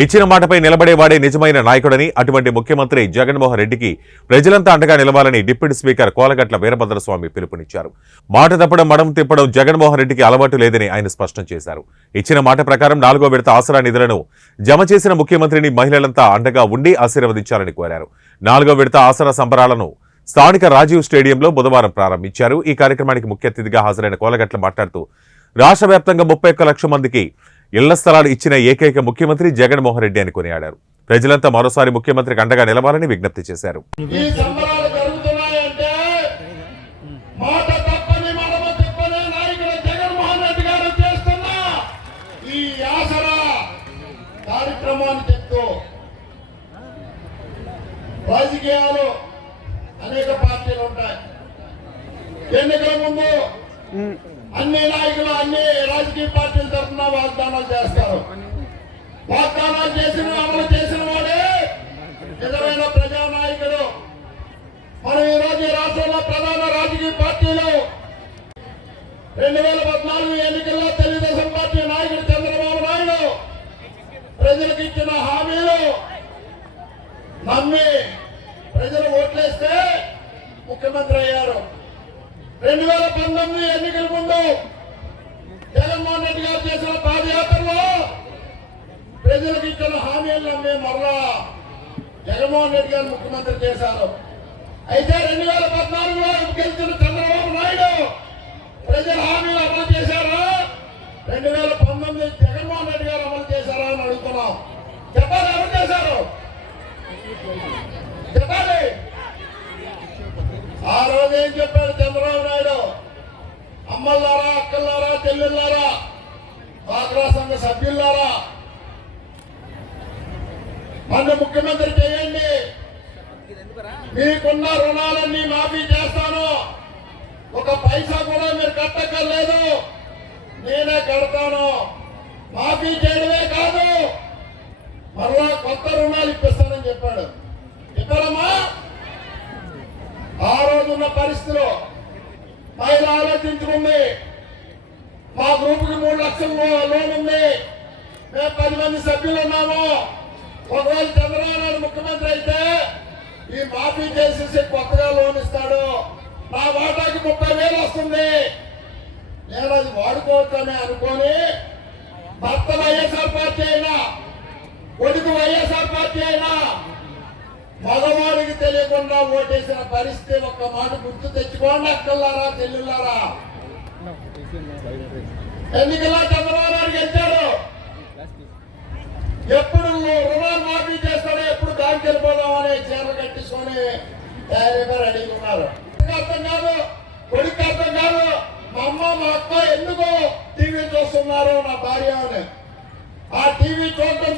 ఇచ్చిన మాటపై నిలబడేవాడే నిజమైన నాయకుడని, అటువంటి ముఖ్యమంత్రి జగన్మోహన్ రెడ్డికి ప్రజలంతా అండగా నిలవాలని డిప్యూటీ స్పీకర్ కోలగట్ల వీరభద్రస్వామి పిలుపునిచ్చారు. మాట తప్పడం మడం తిప్పడం జగన్మోహన్ రెడ్డికి అలవాటు లేదని ఆయన స్పష్టం చేశారు. ఇచ్చిన మాట ప్రకారం 4వ విడత ఆసరా నిధులను జమ చేసిన ముఖ్యమంత్రిని మహిళలంతా అండగా ఉండి ఆశీర్వదించాలని కోరారు. 4వ విడత ఆసరా సంబరాలను స్థానిక రాజీవ్ స్టేడియంలో బుధవారం ప్రారంభించారు. ఈ కార్యక్రమానికి ముఖ్య అతిథిగా హాజరైన కోలగట్ల మాట్లాడుతూ రాష్ట్ర వ్యాప్తంగా 31 లక్షల మందికి ఇళ్ల స్థలాలు ఇచ్చిన ఏకైక ముఖ్యమంత్రి జగన్మోహన్ రెడ్డి అని కొనియాడారు. ప్రజలంతా మరోసారి ముఖ్యమంత్రికి అండగా నిలవాలని విజ్ఞప్తి చేశారు. రాజకీయాలు అనేక పార్టీలు ఉంటాయి. ఎన్నికల ముందు అన్ని నాయకులు అన్ని రాజకీయ పార్టీల తరఫున వాగ్దానాలు చేస్తారు. వాగ్దానాలు చేసిన అమలు చేసిన వాడే నిజమైన ప్రజానాయకుడు. మనం ఈరోజు ఈ రాష్ట్రంలో ప్రధాన రాజకీయ పార్టీలు 2014 ఎన్నికల్లో తెలుగుదేశం పార్టీ నాయకుడు చంద్రబాబు నాయుడు ప్రజలకు ఇచ్చిన హామీలు నమ్మి ప్రజలు ఓట్లేస్తే ముఖ్యమంత్రి అయ్యారు. 2019 ఎన్నికల ముందు జగన్మోహన్ రెడ్డి గారు చేసిన పాదయాత్రలో ప్రజలకు ఇచ్చిన హామీలు నమ్మి మరలా జగన్మోహన్ రెడ్డి గారు ముఖ్యమంత్రి చేశారు. అయితే 2014లో గెలిచిన చంద్రబాబు నాయుడు ప్రజల హామీలు అమలు చేశారా, 2019 జగన్మోహన్ రెడ్డి గారు అమలు చేశారా అని అడుగుతున్నాం. చెప్పాలి, ఎవరు చేశారు చెప్పాలి. ఆ రోజు ఏం చెప్పాడు చంద్రబాబు నాయుడు? అమ్మల్లారా, అక్కల్లారా, చెల్లెల్లారా, డ్వాక్రా సంఘ సభ్యులారా, నన్ను ముఖ్యమంత్రి చేయండి, మీకున్న రుణాలన్నీ మాఫీ చేస్తాను, ఒక పైసా కూడా మీరు కట్టక్కర్లేదు, నేనే కడతాను, మాఫీ చేయడమే కాదు మరలా కొత్త రుణాలు ఇప్పిస్తానని చెప్పాడు. ఇద్దరమ్మా ఆ రోజున్న పరిస్థితిలో మహిళ ఆలోచించుకుంది. మా గ్రూపుకి 3 లక్షల లోన్ ఉంది, మేము 10 మంది సభ్యులు ఉన్నాము. ఒకవేళ చంద్రబాబు నాయుడు ముఖ్యమంత్రి అయితే ఈ మాఫీ చేసేసి కొత్తగా లోన్ ఇస్తాడు, నా వాటాకి 30,000 వస్తుంది, నేను అది వాడుకోవచ్చని అనుకొని భర్త వైఎస్ఆర్ పార్టీ అయినా కొడుకు వైఎస్ఆర్ పార్టీ అయినా మగవాడికి తెలియకుండా ఓటేసిన పరిస్థితి ఒక్క మాట గుర్తు తెచ్చుకోండి అక్కల్లారా, చెల్లులారా. ఎన్నికల్లో చంద్రబాబు నాయుడు గెలిచాడు. ఎప్పుడు రుణాలు మాఫీ చేస్తాడో, ఎప్పుడు బ్యాంక్ వెళ్ళిపోదాం అనే చీరలు కట్టించుకొని తయారీగా రెడీగా ఉన్నారు. అర్థం కాదు, కొడుకు అర్థం కాదు, మా అమ్మ మా అక్క ఎందుకు టీవీ చూస్తున్నారు నా భార్య అని. ఆ టీవీ చూడటం